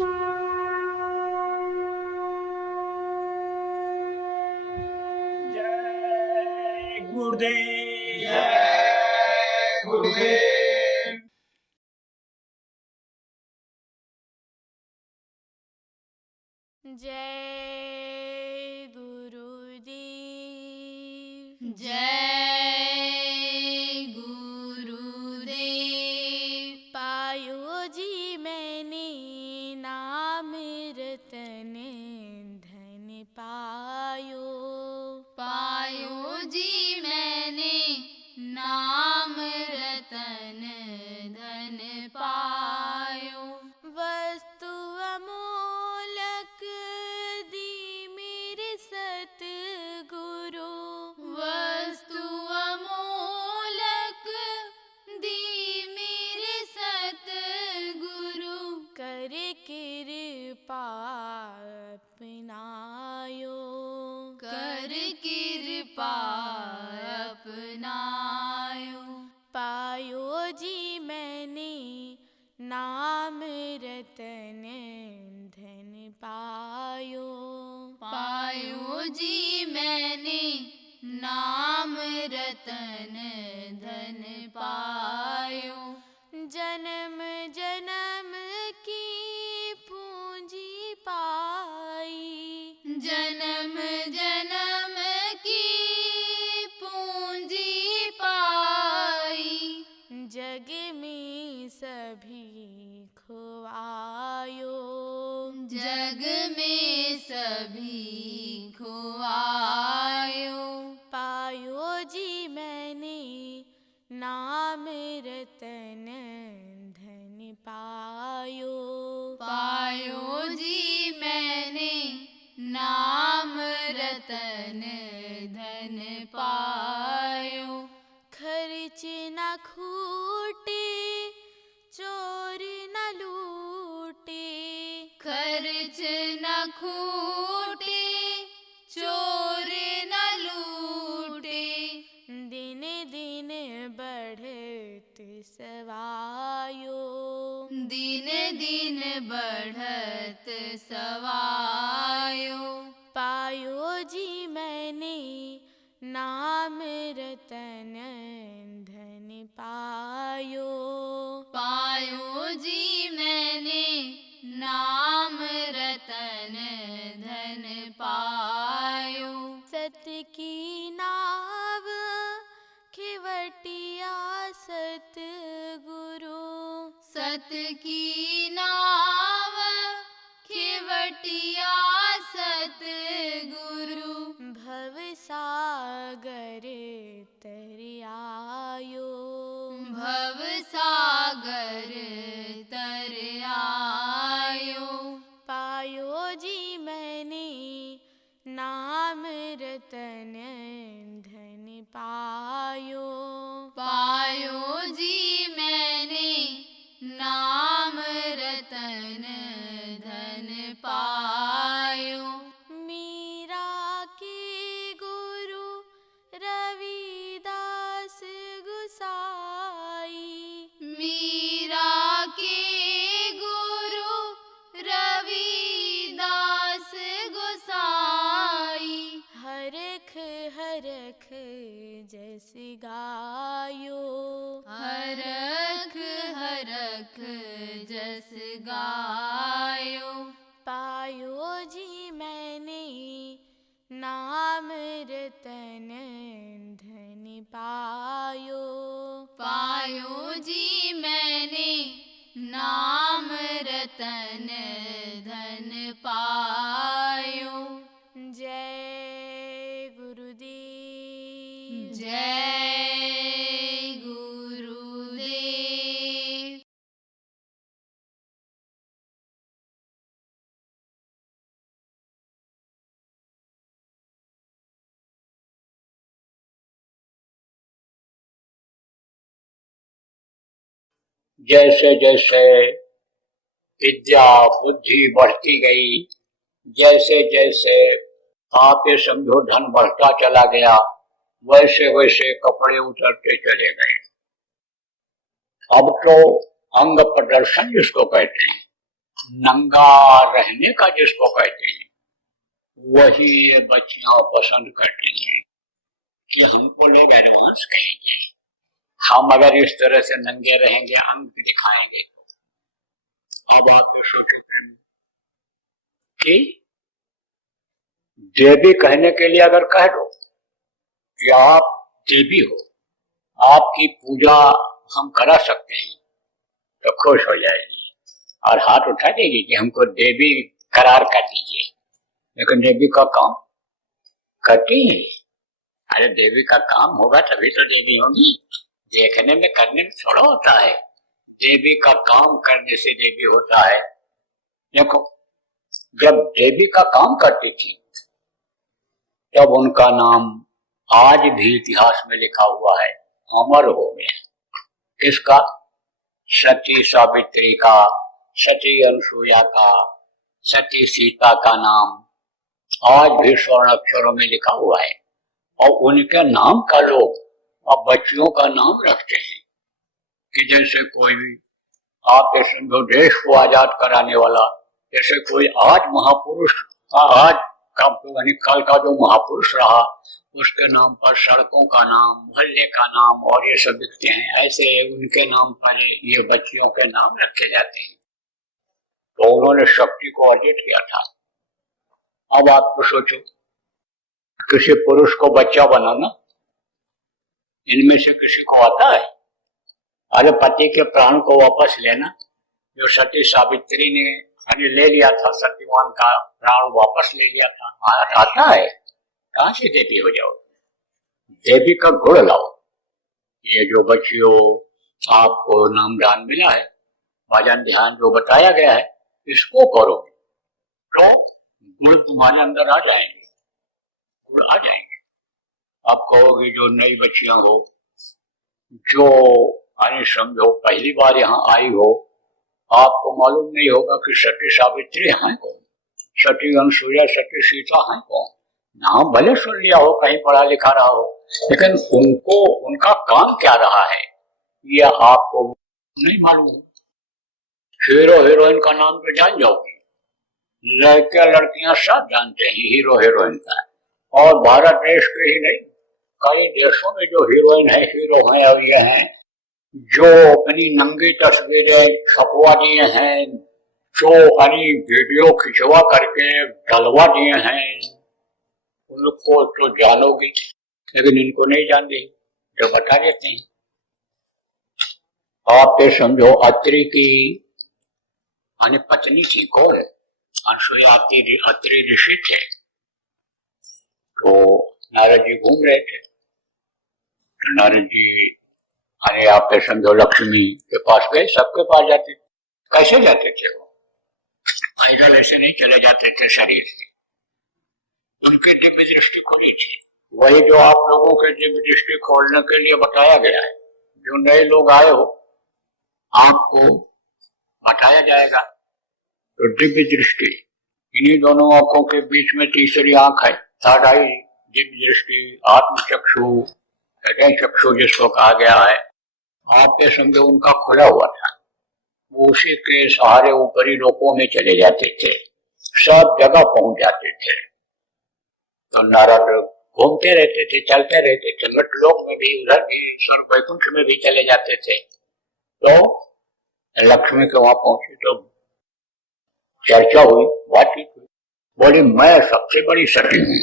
जय गुरुदेव। जय गुरुदेव। जय गुरुदेव। जय गुरुदेव। पायो जी मैंने नाम रतन धन पायो। पायो जी मैंने नाम रतन धन पायो। वस्तु अमोलक दी मेरे सतगुरु। वस्तु अमोलक दी मेरे सतगुरु। कर कृपा अपनायो। कर कृपा अपनायो। पायो जी मैंने नाम रतन धन पायो। पायो जी मैंने नाम रतन धन पायो। जन्म जन्म की पूंजी पाई। जन्म जन्म की पूंजी पाई। जग में सभी खुआयो। जग में सभी खुआयो। पायो जी मैंने नाम रतन धन पायो। पायो जी मैंने नाम रतन धन पायो। खर्च न खूटे चोर न लूटे। खर्च न खूटे चोर न लूटे। दिन दिन बढ़त सवायो। दिन दिन बढ़त सवायो। पायो जी मैंने नाम रतन धन पायो। पायो जी मैंने नाम रतन धन पायो। सत की नाव खिवटिया सतगुरु। सत की नाव खिवटिया सतगुरु। भव सागर तर आयो। भव सागर तर आयो। पायो जी मैंने नाम रतन धन पायो। पायो जी मैंने नाम रतन धन पायो। मीरा के गुरु रविदास गुसाई। मीरा के गुरु रविदास गोसाई। हरख हरख जस गायो। हरख हरख जस गायो। पायो जी मैंने नाम रतन धन पायो। पायो जी मैंने नाम रतन धन पायो। जय गुरुदेव। जय गुरुदेव। जैसे जैसे विद्या बुद्धि बढ़ती गई, जैसे जैसे आप ये समझो धन बढ़ता चला गया, वैसे वैसे कपड़े उतरते चले गए। अब तो अंग प्रदर्शन जिसको कहते हैं, नंगा रहने का जिसको कहते हैं, वही ये बच्चियां पसंद करती हैं कि हमको लोग एडवांस कहेंगे। हम अगर इस तरह से नंगे रहेंगे, अंग दिखाएंगे, तो अब आप ये सोचते हैं कि देवी कहने के लिए अगर कह दो कि आप देवी हो, आपकी पूजा हम करा सकते हैं, तो खुश हो जाएगी और हाथ उठा देगी कि हमको देवी करार कर दीजिए। लेकिन देवी का काम करती है। अरे देवी का काम होगा तभी तो देवी होगी, देखने में करने में थोड़ा होता है। देवी का काम करने से देवी होता है। देखो, जब देवी का काम करती थी तब उनका नाम आज भी इतिहास में लिखा हुआ है, अमर हो गया। किसका? सती सावित्री का, सती अनसुईया का, सती सीता का नाम आज भी स्वर्ण अक्षरों में लिखा हुआ है। और उनके नाम का लोग अब बच्चियों का नाम रखते हैं कि जैसे कोई भी आपके समझो देश को आजाद कराने वाला, जैसे कोई आज महापुरुष, आज का कल का जो महापुरुष रहा, उसके नाम पर सड़कों का नाम, मोहल्ले का नाम और ये सब लिखते हैं। ऐसे उनके नाम पर ये बच्चियों के नाम रखे जाते हैं। तो उन्होंने शक्ति को अर्जित किया था। अब आप सोचो, किसी पुरुष को बच्चा बनाना इनमें से किसी को आता है? अरे पति के प्राण को वापस लेना, जो सती सावित्री ने ले लिया था, सत्यवान का प्राण वापस ले लिया था, आता है? कहां से देवी हो जाओ? देवी का गुण लाओ। ये जो बच्चियों आपको नामदान मिला है, भजन ध्यान जो बताया गया है, इसको करो तो गुण तुम्हारे अंदर आ जाएंगे, गुण आ जाएंगे। अब कहोगे जो नई बच्चियां हो, जो अरे समझो पहली बार यहाँ आई हो, आपको मालूम नहीं होगा कि सती सावित्री हैं कौन, सती अनसुईया, सती सीता हैं कौन। नाम भले सुन लिया हो, कहीं पढ़ा लिखा रहा हो, लेकिन उनको उनका काम क्या रहा है ये आपको नहीं मालूम। हीरो हीरोइन का नाम तो जान जाओगे, लड़के लड़कियां सब जानते हैं हीरो हीरोइन का। और भारत देश के ही नहीं, कई देशों में जो हीरोइन है, हीरो हैं और ये हैं, जो अपनी नंगी तस्वीरें छपवा दिए हैं, जो अपनी वीडियो खिंचवा करके डलवा दिए हैं, उनको तो जानोगे, लेकिन इनको नहीं जानते, जो बता देते हैं। आप ये समझो, अत्रि की माने पत्नी थी, कौन है? अनसुईया अत्रि ऋषि थे। तो नारद जी घूम रहे थे, तो नारद जी अरे आप ये समझो लक्ष्मी के पास गए, सबके पास जाते। कैसे जाते थे वो? पैदल ऐसे नहीं चले जाते थे शरीर से, उनकी दिव्य दृष्टि खोली थी। वही जो आप लोगों के दिव्य दृष्टि खोलने के लिए बताया गया है। जो नए लोग आए हो, आपको बताया जाएगा। तो दिव्य दृष्टि, इन्हीं दोनों आंखों के बीच में तीसरी आंख है, थर्ड आई, दिव्य दृष्टि, आत्मचक्षु, हृदय चक्षु जिसको कहा गया है। आप ये समझो उनका खुला हुआ था, वो उसी के सहारे ऊपरी लोकों में चले जाते थे, सब जगह पहुंच जाते थे। तो नारद घूमते रहते थे, चलते रहते थे, लोक में भी, उधर भी, स्वर्ग वैकुंठ में भी चले जाते थे। तो लक्ष्मी के वहां पहुंचे तो चर्चा हुई, बातचीत हुई। बोली मैं सबसे बड़ी सती हूँ,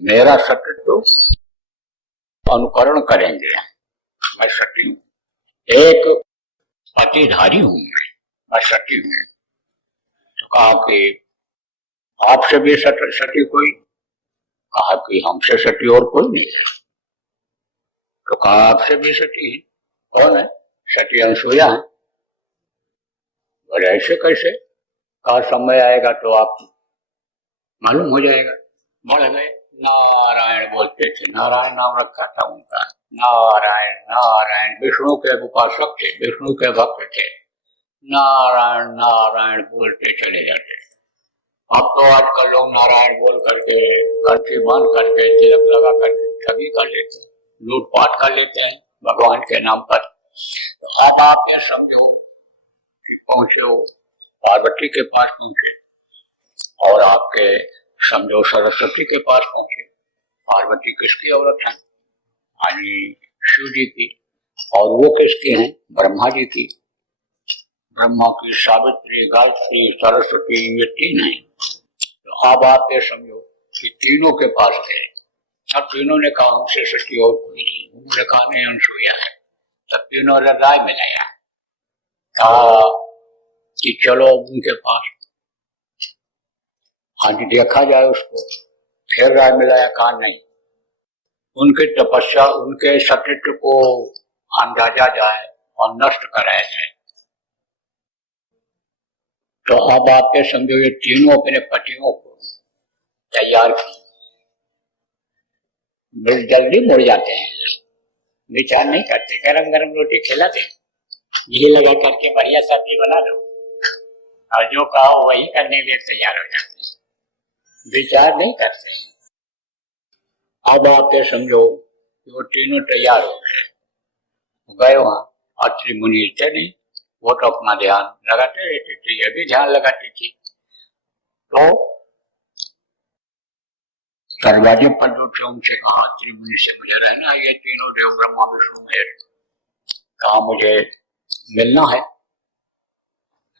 मेरा सती तो अनुकरण करेंगे, मैं सती हूँ, एक पतिधारी हूँ, मैं सती हूँ। तो कहा कि आपसे भी सती कोई? कहा कि हमसे सती और कोई नहीं है। तो कहा आपसे भी सती है, कौन है? सती अनसुईया है। बोले ऐसे कैसे? कहा समय आएगा तो आप मालूम हो जाएगा। बढ़ गए, नारायण बोलते थे, नारायण नाम रखा था उनका, नारायण नारायण। विष्णु के उपासक थे, विष्णु के भक्त थे, नारायण नारायण बोलते चले जाते। अब तो आजकल लोग नारायण बोल करके, कंठी बांध करके, तिलक लगा करके ठगी कर लेते हैं, लूटपाट कर लेते हैं भगवान के नाम पर। तो अब आप यह समझो कि पहुंचे हो पार्वती के पास पहुंचे और आपके समझो सरस्वती के पास पहुंचे। पार्वती किसकी औरत है? यानी शिव जी की। और वो किसकी हैं? ब्रह्मा जी की। ब्रह्मा की सावित्री, गायत्री, सरस्वती, ये तीन हैं। तो अब आप ये समझो कि तीनों के पास गए। अब तीनों ने कहा हमसे सच्ची और कोई नहीं। उन्होंने कहा नहीं, अनसुईया है। तब तीनों ने राय मिलाया, कहा कि चलो उनके पास आज देखा जाए उसको। फिर राय मिलाया, कहा नहीं, उनकी तपस्या, उनके सत्य को अंदाजा जाए और नष्ट कराया जाए। तो अब आप ये समझो ये तीनों अपने पतियों को तैयार की। जल्दी मुड़ जाते हैं, विचार नहीं करते। गरम गरम रोटी खिलाते, घी लगा करके बढ़िया सब्जी बना दो और जो कहो वही करने के लिए तैयार हो जाते हैं, विचार नहीं करते। अब आप ये समझो कि वो तीनों तैयार हो गए वहां। अत्रि मुनि थे नहीं, वो तो अपना ध्यान लगाते रहते थे, ये भी ध्यान लगाती थी। तो दरवाजे पर जो थे उनसे कहा, अत्रि मुनि से मुझे रहना है। ये तीनों देव ब्रह्मा विष्णु महेश, कहा मुझे मिलना है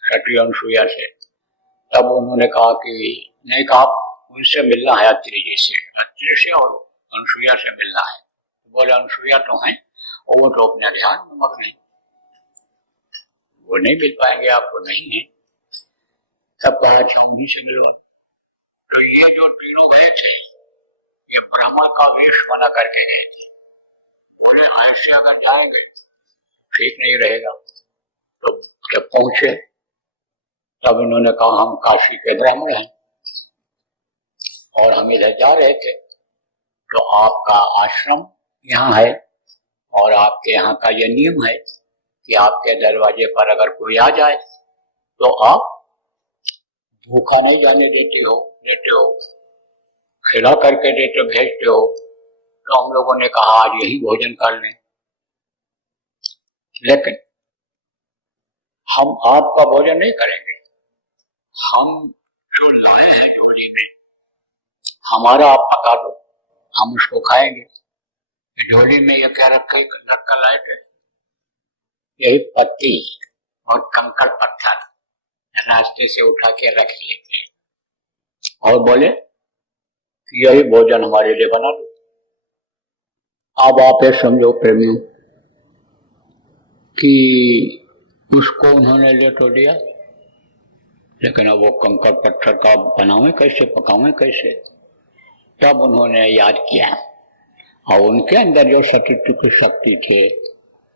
सती अनसुईया से। तब उन्होंने कहा कि नहीं, कहा उनसे मिलना है, अत्रि जी से, अत्रि से और अनसुईया से मिलना है। बोले अनसुईया तो हैं, वो तो अपने ध्यान में मग्न है, वो नहीं मिल पाएंगे, आपको नहीं है। तब कहा अच्छा उन्हीं से मिलो। तो ये जो तीनों गए थे, ये ब्राह्मण का वेश बना करके गए थे। बोले ऐसे अगर जाएंगे ठीक नहीं रहेगा। तो जब पहुंचे तब इन्होंने कहा हम काशी के ब्राह्मण हैं और हम इधर जा रहे थे, तो आपका आश्रम यहाँ है और आपके यहाँ का यह नियम है कि आपके दरवाजे पर अगर कोई आ जाए तो आप भूखा नहीं जाने देते हो, खिला करके देते, भेजते हो। तो हम लोगों ने कहा आज यही भोजन कर लें, लेकिन हम आपका भोजन नहीं करेंगे। हम जो लाए हैं झोली में, हमारा आप पका दो, हम उसको खाएंगे। झोली में ये क्या रख कर लाए थे? यही पत्ती और कंकड़ पत्थर रास्ते से उठा के रख लिए थे और बोले कि यही भोजन हमारे लिए बना दो। अब आप ये समझो प्रेमियों कि उसको उन्होंने ले तो लिया, लेकिन अब वो कंकड़ पत्थर का बनावे कैसे, पकावे कैसे? तब उन्होंने याद किया और उनके अंदर जो सतत्व की शक्ति थे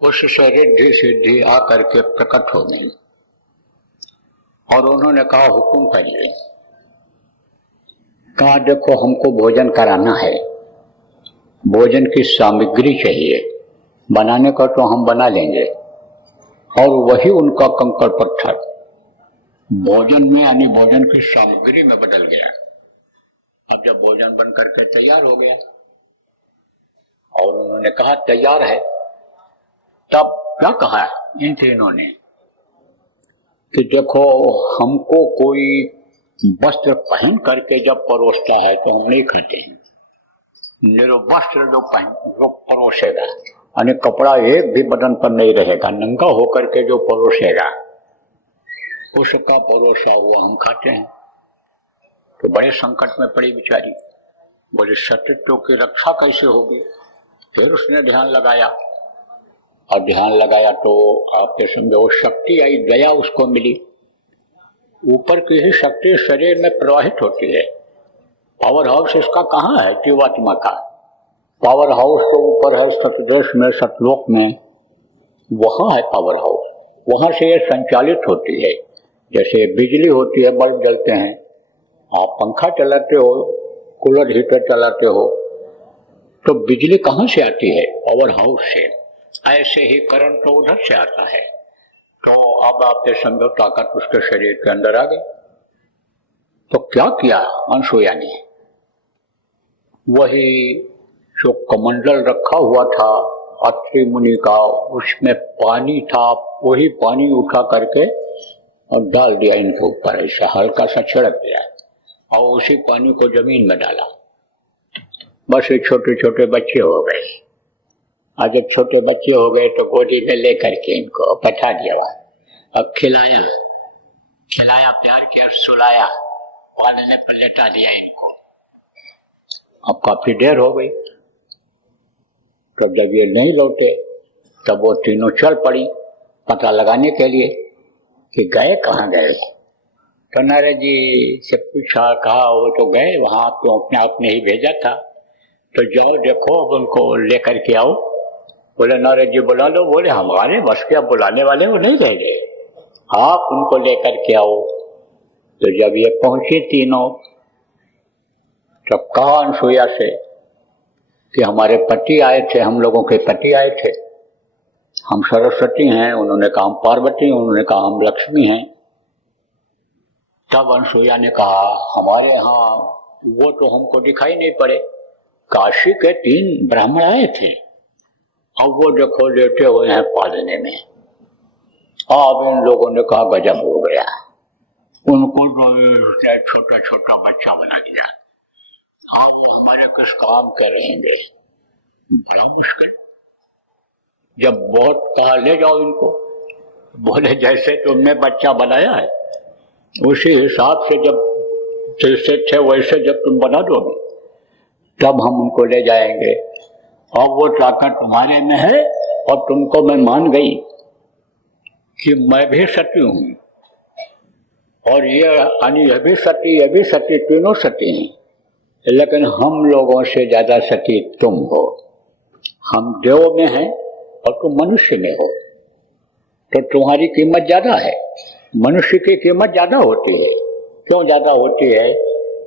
उससे रिद्धि सिद्धि आकर के प्रकट हो गई और उन्होंने कहा हुकुम करिए। कहा देखो हमको भोजन कराना है, भोजन की सामग्री चाहिए, बनाने का तो हम बना लेंगे। और वही उनका कंकड़ पत्थर भोजन में यानी भोजन की सामग्री में बदल गया। अब जब भोजन बन करके तैयार हो गया और उन्होंने कहा तैयार है, तब क्या कहा इन तीनों ने कि देखो हमको कोई वस्त्र पहन करके जब परोसता है तो हम नहीं खाते हैं। निर्वस्त्र जो परोसेगा, यानी कपड़ा एक भी बदन पर नहीं रहेगा, नंगा होकर के जो परोसेगा उसका परोसा हुआ हम खाते हैं। तो बड़े संकट में पड़ी बेचारी, बोले सत्य की रक्षा कैसे होगी? फिर उसने ध्यान लगाया और ध्यान लगाया तो आपके समझो शक्ति आई, दया उसको मिली। ऊपर की ही शक्ति शरीर में प्रवाहित होती है। पावर हाउस इसका कहाँ है? जीवात्मा का पावर हाउस तो ऊपर है सतदेश में, सतलोक में, वहाँ है पावर हाउस। वहाँ से ये संचालित होती है। जैसे बिजली होती है, बल्ब जलते हैं, आप पंखा चलाते हो, कूलर हीटर चलाते हो, तो बिजली कहाँ से आती है? पावर हाउस से। ऐसे ही करंट तो उधर से आता है। तो अब आपके समझो ताकत उसके शरीर के अंदर आ गई। तो क्या किया अनसुईया ने? वही जो कमंडल रखा हुआ था अत्रि मुनि का, उसमें पानी था, वही पानी उठा करके और डाल दिया इनके ऊपर, ऐसा हल्का सा छिड़क दिया और उसी पानी को जमीन में डाला। बस ये छोटे छोटे बच्चे हो गए। आज जब छोटे बच्चे हो गए तो गोदी में लेकर के इनको बैठा दिया, अब खिलाया प्यार किया, सुलाया, पालने पर लेटा दिया इनको। अब काफी देर हो गई, तो जब ये नहीं लौटे तब वो तीनों चल पड़ी पता लगाने के लिए कि गए कहाँ गए। तो नारद जी से पूछा, कहा वो तो गए वहां, तो अपने आप ने ही भेजा था, तो जाओ देखो अब उनको लेकर के आओ। बोले नारद जी बुला लो। बोले हमारे बस के अब बुलाने वाले वो नहीं रह गए, आप उनको लेकर के आओ। तो जब ये पहुंचे तीनों, तब कहा अनसुईया से कि हमारे पति आए थे, हम लोगों के पति आए थे, हम सरस्वती हैं। उन्होंने कहा हम पार्वती, उन्होंने कहा हम लक्ष्मी हैं। तब अनसुईया ने कहा हमारे यहाँ वो तो हमको दिखाई नहीं पड़े, काशी के 3 ब्राह्मण आए थे, अब वो देखो लेटे हुए हैं पालने में। अब इन लोगों ने कहा गजब हो गया, उनको तो छोटा छोटा बच्चा बना दिया, हाँ वो हमारे कुछ काम कर रहेंगे। बड़ा मुश्किल। जब बहुत कहा ले जाओ इनको, बोले जैसे तुमने बच्चा बनाया है उसी हिसाब से जब जैसे थे वैसे जब तुम बना दोगे तब हम उनको ले जाएंगे। अब वो ताकत तुम्हारे में है और तुमको मैं मान गई कि मैं भी सती हूँ और ये भी सती, तीनों सती हैं, लेकिन हम लोगों से ज्यादा सती तुम हो। हम देव में हैं और तुम मनुष्य में हो, तो तुम्हारी कीमत ज्यादा है। मनुष्य की कीमत ज्यादा होती है। क्यों ज्यादा होती है?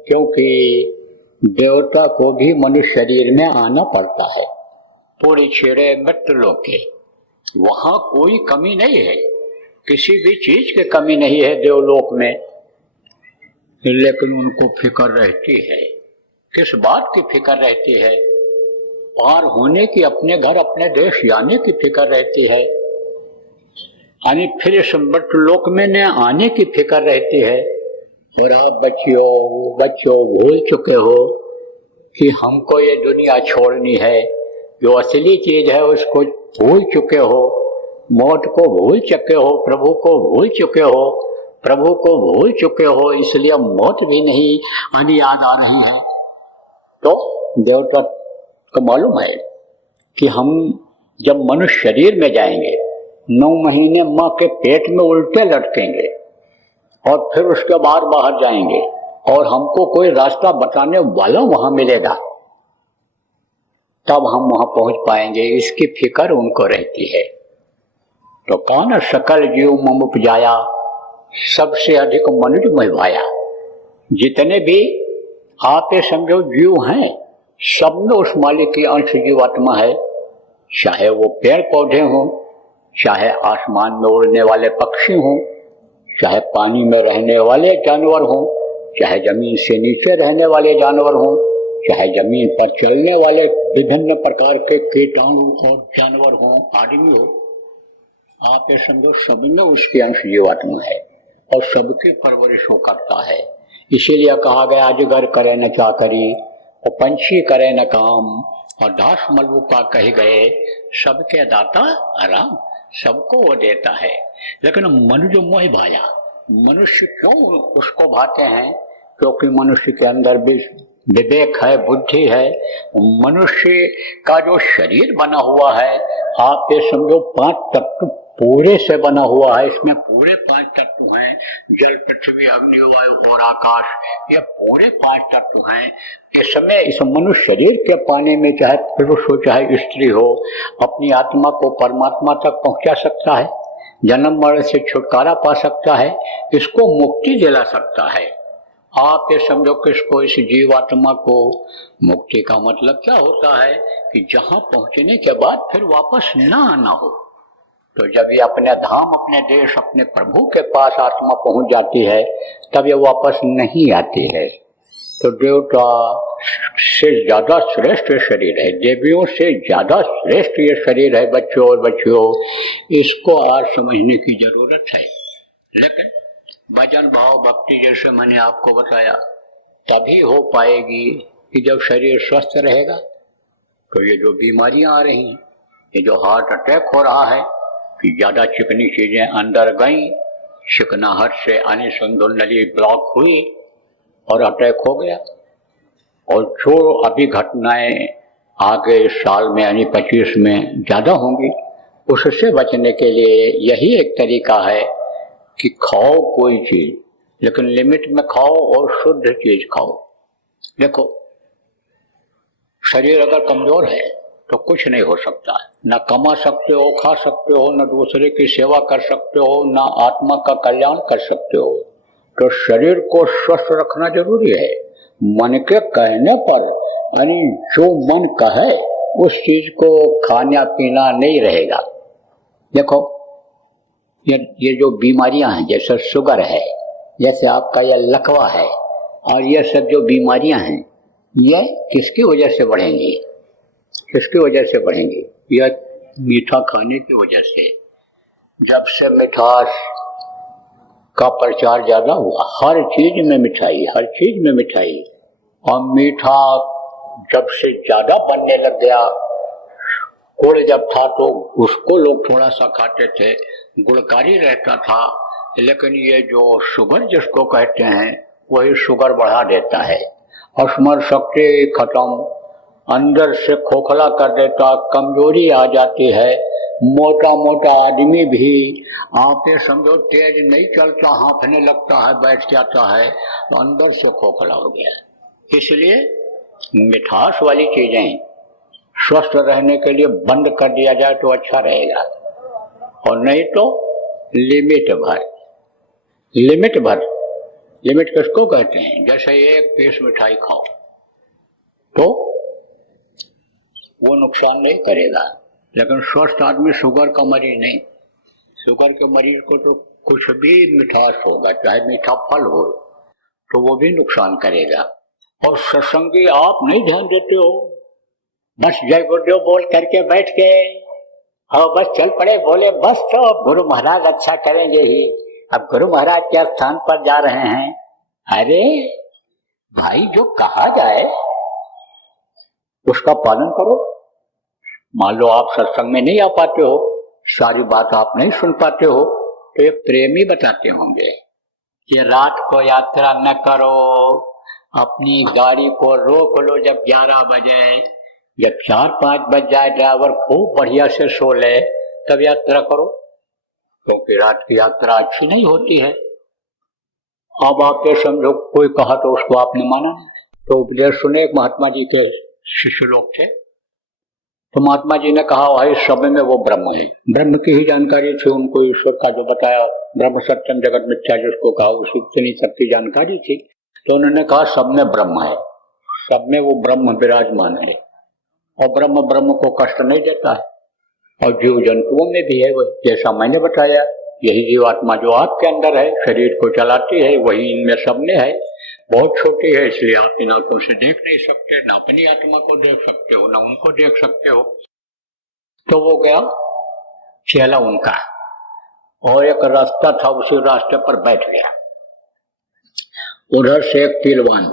क्योंकि देवता को भी मनुष्य शरीर में आना पड़ता है। पूरी छेड़े मृत्यु लोक के, वहां कोई कमी नहीं है, किसी भी चीज की कमी नहीं है देवलोक में, लेकिन उनको फिक्र रहती है। किस बात की फिक्र रहती है? पार होने की, अपने घर अपने देश जाने की फिक्र रहती है, यानी फिर इस मृत्यु लोक में न आने की फिक्र रहती है। और आप बच्चों भूल चुके हो कि हमको ये दुनिया छोड़नी है, जो असली चीज है उसको भूल चुके हो, मौत को भूल चुके हो, प्रभु को भूल चुके हो, इसलिए मौत भी नहीं आनी याद आ रही है। तो देवता को मालूम है कि हम जब मनुष्य शरीर में जाएंगे 9 महीने माँ के पेट में उल्टे लटकेंगे और फिर उसके बाद बाहर जाएंगे और हमको कोई रास्ता बताने वाला वहां मिलेगा, तब हम वहां पहुंच पाएंगे, इसकी फिक्र उनको रहती है। तो कौन सकल जीव मम उपजाया, सबसे अधिक मनुज मैं भाया। जितने भी आप ये समझो जीव हैं, सब में उस मालिक की अंश जीवात्मा है, चाहे वो पेड़ पौधे हों, चाहे आसमान में उड़ने वाले पक्षी हों, चाहे पानी में रहने वाले जानवर हों, चाहे जमीन से नीचे रहने वाले जानवर हों, चाहे जमीन पर चलने वाले विभिन्न प्रकार के कीटाणु और जानवर हों, आदमी हो, आप ये समझो सब में उसकी अंश जीवात्मा है और सबकी परवरिश वो करता है। इसीलिए कहा गया अजगर करे न चाकरी और पंछी करे न काम और दास मलबूका कह गए, सबके दाता आराम, सबको वो देता है। लेकिन मनुष्य मोह भाया, मनुष्य क्यों उसको भाते हैं? क्योंकि मनुष्य के अंदर भी विवेक है, बुद्धि है। मनुष्य का जो शरीर बना हुआ है, आप ये समझो 5 तत्व पूरे से बना हुआ है। इसमें पूरे 5 तत्व हैं, जल, पृथ्वी, अग्नि, वायु और आकाश, ये पूरे 5 तत्व हैं। इसमें इस मनुष्य शरीर के पाने में चाहे पुरुष हो चाहे स्त्री हो, अपनी आत्मा को परमात्मा तक पहुंचा सकता है, जन्म मरण से छुटकारा पा सकता है, इसको मुक्ति दिला सकता है। आप ये समझो किसको, इस जीवात्मा को मुक्ति का मतलब क्या होता है कि जहां पहुंचने के बाद फिर वापस ना आना हो। तो जब ये अपने धाम, अपने देश, अपने प्रभु के पास आत्मा पहुंच जाती है, तब ये वापस नहीं आती है। तो देवता से ज्यादा श्रेष्ठ शरीर है, देवियों से ज्यादा श्रेष्ठ ये शरीर है। बच्चों, इसको आज समझने की जरूरत है। लेकिन भजन भाव भक्ति जैसे मैंने आपको बताया तभी हो पाएगी कि जब शरीर स्वस्थ रहेगा। तो ये जो बीमारियां आ रही हैं, ये जो हार्ट अटैक हो रहा है कि ज्यादा चिकनी चीजें अंदर गई, चिकनाहट से अनुसंधान नली ब्लॉक हुई और अटैक हो गया। और जो अभी घटनाएं आगे इस साल में यानी 25 में ज्यादा होंगी, उससे बचने के लिए यही एक तरीका है कि खाओ कोई चीज, लेकिन लिमिट में खाओ और शुद्ध चीज खाओ। देखो, शरीर अगर कमजोर है तो कुछ नहीं हो सकता, न कमा सकते हो, खा सकते हो, न दूसरे की सेवा कर सकते हो, न आत्मा का कल्याण कर सकते हो। तो शरीर को स्वस्थ रखना जरूरी है। मन के कहने पर यानी जो मन कहे उस चीज को खाना पीना नहीं रहेगा। देखो, ये जो बीमारियां हैं, जैसे शुगर है, जैसे आपका यह लकवा है, और ये सब जो बीमारियां हैं, ये किसकी वजह से बढ़ेंगी? किसकी वजह से बढ़ेंगी? यह मीठा खाने की वजह से। जब से मिठास का प्रचार ज्यादा हुआ, हर चीज में मिठाई, हर चीज में मिठाई, और मीठा जब से ज्यादा बनने लग गया, गुड़ जब था तो उसको लोग थोड़ा सा खाते थे, गुणकारी रहता था, लेकिन ये जो शुगर जिसको कहते हैं वही शुगर बढ़ा देता है, स्मरण शक्ति खत्म, अंदर से खोखला कर देता, कमजोरी आ जाती है। मोटा मोटा आदमी भी आप ये समझो तेज नहीं चलता, हाँफने लगता है, बैठ जाता है, तो अंदर से खोखला हो गया। इसलिए मिठास वाली चीजें स्वस्थ रहने के लिए बंद कर दिया जाए तो अच्छा रहेगा, और नहीं तो लिमिट भर। लिमिट भर, लिमिट किसको कहते हैं? जैसे एक पीस मिठाई खाओ तो वो नुकसान नहीं करेगा, लेकिन स्वस्थ आदमी, शुगर का मरीज नहीं, शुगर के मरीज को तो कुछ भी मिठास होगा, चाहे मीठा फल हो, तो वो भी नुकसान करेगा। और सत्संगी आप नहीं ध्यान देते हो, बस जय गुरुदेव बोल करके बैठ गए और बस चल पड़े, बोले बस तो गुरु महाराज अच्छा करेंगे ही, अब गुरु महाराज के स्थान पर जा रहे हैं। अरे भाई, जो कहा जाए उसका पालन करो। मान लो आप सत्संग में नहीं आ पाते हो, सारी बात आप नहीं सुन पाते हो, तो एक प्रेमी बताते होंगे कि रात को यात्रा न करो, अपनी गाड़ी को रोक लो जब 11 बजे, जब 4-5 बज जाए ड्राइवर खूब बढ़िया से सो ले, तब यात्रा करो, क्योंकि रात की यात्रा अच्छी नहीं होती है। अब आप ये समझो, कोई कहा तो उसको आपने माना, तो उपदेश सुने। एक महात्मा जी के शिष्य लोग थे, तो महात्मा जी ने कहा भाई सब में वो ब्रह्म है, ब्रह्म की ही जानकारी थी उनको, ईश्वर का जो बताया, ब्रह्म सत्यम जगत मिथ्या जिसको कहा, उसी इतनी सबकी जानकारी थी। तो उन्होंने कहा सब में ब्रह्म है, सब में वो ब्रह्म विराजमान है, और ब्रह्म ब्रह्म को कष्ट नहीं देता है, और जीव जंतुओं में भी है वो, जैसा मैंने बताया। यही जीवात्मा जो आपके अंदर है, शरीर को चलाती है, वही इनमें सब में है। बहुत छोटी है, इसलिए आप इन आंखों से देख नहीं सकते, ना अपनी आत्मा को देख सकते हो, ना उनको देख सकते हो। तो वो गया चला उनका, और एक रास्ता था, उसी रास्ते पर बैठ गया। उधर से एक पहलवान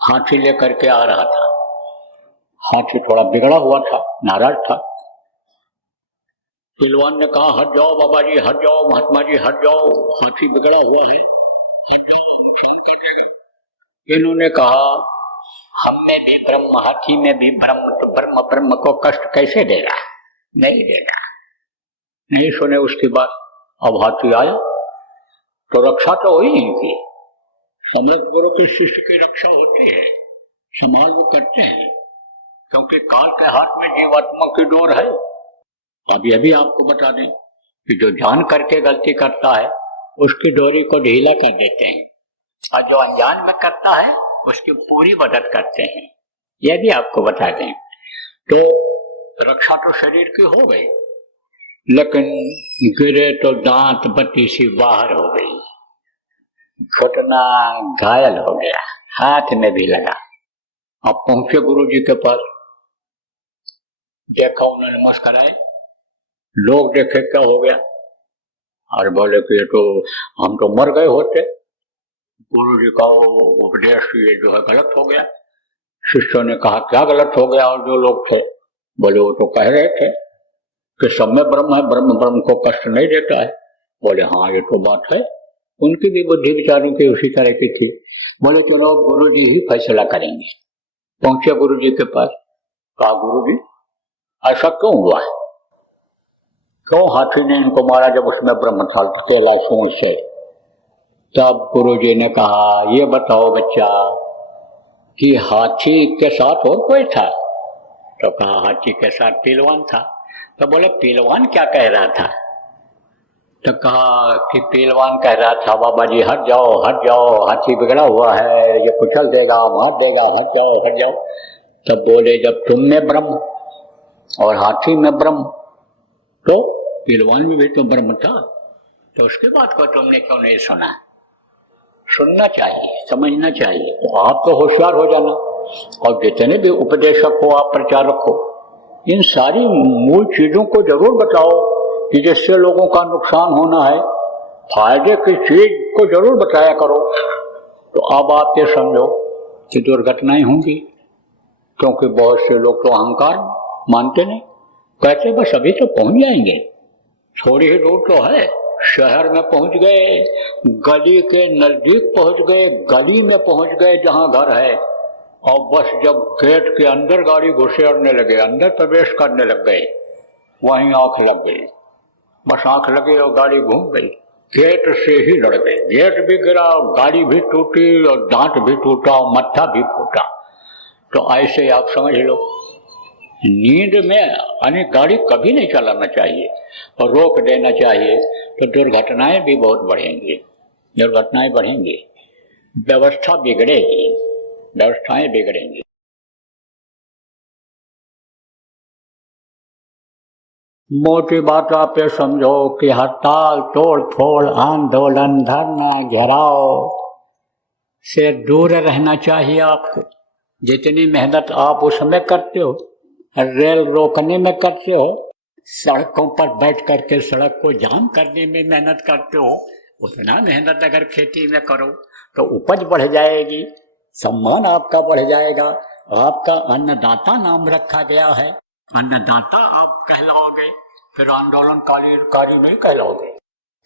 हाथी लेकर के आ रहा था। हाथी थोड़ा बिगड़ा हुआ था, नाराज था। पहलवान ने कहा हट जाओ बाबा जी, हट जाओ, महात्मा जी हट जाओ, हाथी बिगड़ा हुआ है, हट जाओ, नुकसान करेगा। इन्होंने कहा हम में भी ब्रह्म, हाथी में भी ब्रह्म, तो ब्रह्म ब्रह्म को कष्ट कैसे देगा? नहीं देगा। नहीं सुने उसकी बात। अब हाथी आया तो रक्षा तो हुई इनकी। समृद्ध गुरु के शिष्य की रक्षा होती है, संभाल वो करते हैं, क्योंकि काल के हाथ में जीवात्मा की डोर है। अब यह भी आपको बता दें कि जो जान करके गलती करता है उसकी डोरी को ढीला कर देते हैं, और जो अनजान में करता है उसकी पूरी मदद करते हैं। यह भी आपको बता दें। तो रक्षा तो शरीर की हो गई, लेकिन गिरे तो दांत बत्ती सी बाहर हो गई, घुटना घायल हो गया, हाथ में भी लगा। अब पहुंचे गुरु जी के पास, देखा, उन्होंने नमस्कार कराए, लोग देखे क्या हो गया, और बोले कि ये तो हम तो मर गए होते, गुरु जी का उपदेश ये जो है गलत हो गया। शिष्यों ने कहा क्या गलत हो गया? और जो लोग थे बोले वो तो कह रहे थे कि सब में ब्रह्म है, ब्रह्म ब्रह्म को कष्ट नहीं देता है। बोले हाँ ये तो बात है। उनकी भी बुद्धि विचारों की उसी तरह की थी। बोले चलो गुरु जी ही फैसला करेंगे। पहुंचे गुरु जी के पास, कहा गुरु जी ऐसा क्यों हुआ है, क्यों हाथी ने इनको मारा जब उसमें ब्रह्म था केला सूंड से? तब गुरु जी ने कहा ये बताओ बच्चा कि हाथी के साथ और कोई था? तो कहा हाथी के साथ पहलवान था। तो बोले पहलवान क्या कह रहा था? तो कहा कि पहलवान कह रहा था बाबा जी हट जाओ, हाथी बिगड़ा हुआ है, ये कुचल देगा, मार देगा, हट जाओ। तब बोले जब तुम में ब्रह्म और हाथी में ब्रह्म तो पहलवान में भी तो ब्रह्म था, तो उसके बाद को तुमने क्यों नहीं सुना? सुनना चाहिए, समझना चाहिए। तो आप तो होशियार हो जाना, और जितने भी उपदेशक हो, आप प्रचारक हो, इन सारी मूल चीजों को जरूर बताओ कि जिससे लोगों का नुकसान होना है, फायदे की चीज को जरूर बताया करो। तो अब आप ये समझो कि दुर्घटनाएं होंगी, क्योंकि बहुत से लोग तो अहंकार मानते नहीं, कहते बस अभी तो पहुंच जाएंगे, थोड़ी ही दूर तो है, शहर में पहुंच गए, गली के नजदीक पहुंच गए, गली में पहुंच गए जहां घर है, और बस जब गेट के अंदर गाड़ी घुसेड़ने लगे, अंदर प्रवेश करने लग गए, वहीं आंख लग गई। बस आंख लगी और गाड़ी घूम गई, गेट से ही लड़ गए, गेट भी गिरा, गाड़ी भी टूटी, और दांत भी टूटा, और मत्था भी फूटा। तो ऐसे आप समझ लो, नींद में यानी गाड़ी कभी नहीं चलाना चाहिए और रोक देना चाहिए, तो दुर्घटनाएं भी बहुत बढ़ेंगी, दुर्घटनाएं बढ़ेंगी, व्यवस्था बिगड़ेगी, व्यवस्थाएं बिगड़ेंगी। मोटी बात आप ये समझो कि हड़ताल, तोड़ फोड़, आंदोलन, धरना, घेराव से दूर रहना चाहिए आपको। जितनी मेहनत आप उसमें करते हो, रेल रोकने में करते हो, सड़कों पर बैठ करके सड़क को जाम करने में मेहनत करते हो, उतना मेहनत अगर खेती में करो तो उपज बढ़ जाएगी, सम्मान आपका बढ़ जाएगा। आपका अन्नदाता नाम रखा गया है, अन्नदाता आप कहलाओगे, फिर आंदोलनकारी नहीं कहलाओगे,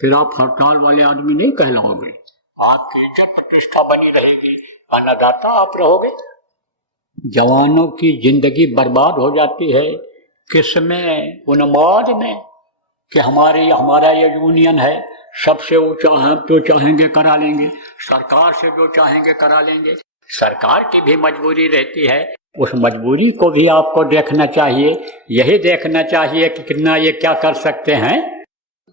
फिर आप हड़ताल वाले आदमी नहीं कहलाओगे, आपकी इज्जत प्रतिष्ठा बनी रहेगी, अन्नदाता आप रहोगे। जवानों की जिंदगी बर्बाद हो जाती है किसमें? उन्माद में कि हमारा ये यूनियन है, सबसे ऊंचा है, जो चाहेंगे करा लेंगे, सरकार से जो चाहेंगे करा लेंगे। सरकार की भी मजबूरी रहती है, उस मजबूरी को भी आपको देखना चाहिए। यही देखना चाहिए कि कितना ये क्या कर सकते हैं,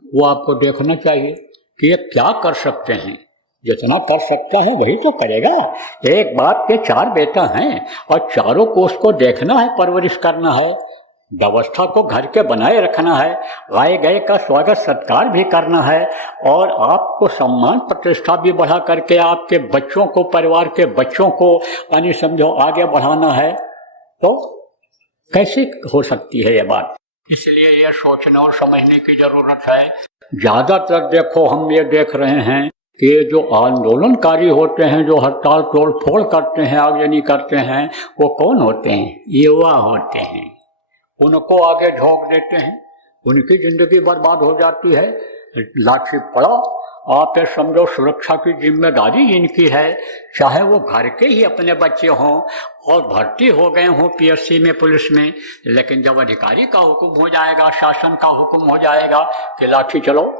वो आपको देखना चाहिए कि ये क्या कर सकते हैं। जितना कर सकता है वही तो करेगा। एक बाप के 4 बेटा हैं और चारों को उसको देखना है, परवरिश करना है, व्यवस्था को घर के बनाए रखना है, आए गए का स्वागत सत्कार भी करना है, और आपको सम्मान प्रतिष्ठा भी बढ़ा करके आपके बच्चों को, परिवार के बच्चों को यानी समझो आगे बढ़ाना है। तो कैसे हो सकती है ये बात? इसलिए ये सोचने और समझने की जरूरत है। ज्यादातर देखो हम ये देख रहे हैं कि जो आंदोलनकारी होते हैं, जो हड़ताल तोड़ फोड़ करते हैं, आगजनी करते हैं, वो कौन होते हैं? युवा होते हैं। उनको आगे झोंक देते हैं, उनकी जिंदगी बर्बाद हो जाती है। लाठी पड़ा, आप ये समझो सुरक्षा की जिम्मेदारी इनकी है, चाहे वो घर के ही अपने बच्चे हों और भर्ती हो गए हों पीएससी में, पुलिस में, लेकिन जब अधिकारी का हुक्म हो जाएगा, शासन का हुक्म हो जाएगा कि लाठी चलो,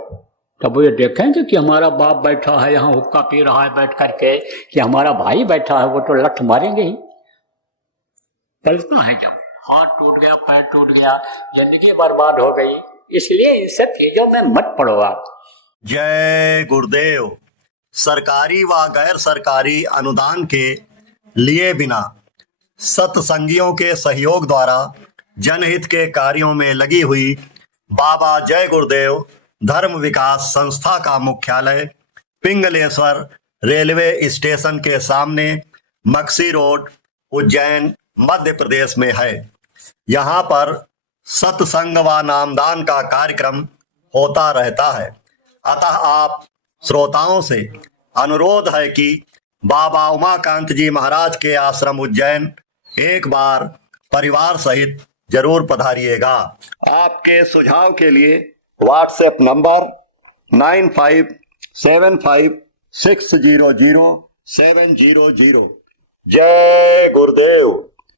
तब वो ये देखेंगे कि हमारा बाप बैठा है यहाँ हुक्का पी रहा है बैठ करके, कि हमारा भाई बैठा है, वो तो लठ मारेंगे ही। पलटना है, जब हाथ टूट गया, पैर टूट गया, जिंदगी बर्बाद हो गई। इसलिए इन सब चीजों में मत पड़ो आप। जय गुरुदेव। सरकारी व गैर सरकारी अनुदान के लिए बिना सत्संगियों के सहयोग द्वारा जनहित के कार्यों में लगी हुई बाबा जय गुरुदेव धर्म विकास संस्था का मुख्यालय पिंगलेश्वर रेलवे स्टेशन के सामने, मक्सी रोड, उज्जैन, मध्य प्रदेश में है। यहाँ पर सत्संग व नामदान का कार्यक्रम होता रहता है। अतः आप श्रोताओं से अनुरोध है कि बाबा उमाकांत जी महाराज के आश्रम उज्जैन एक बार परिवार सहित जरूर पधारिएगा। आपके सुझाव के लिए व्हाट्सएप नंबर 9575600700। जय गुरुदेव।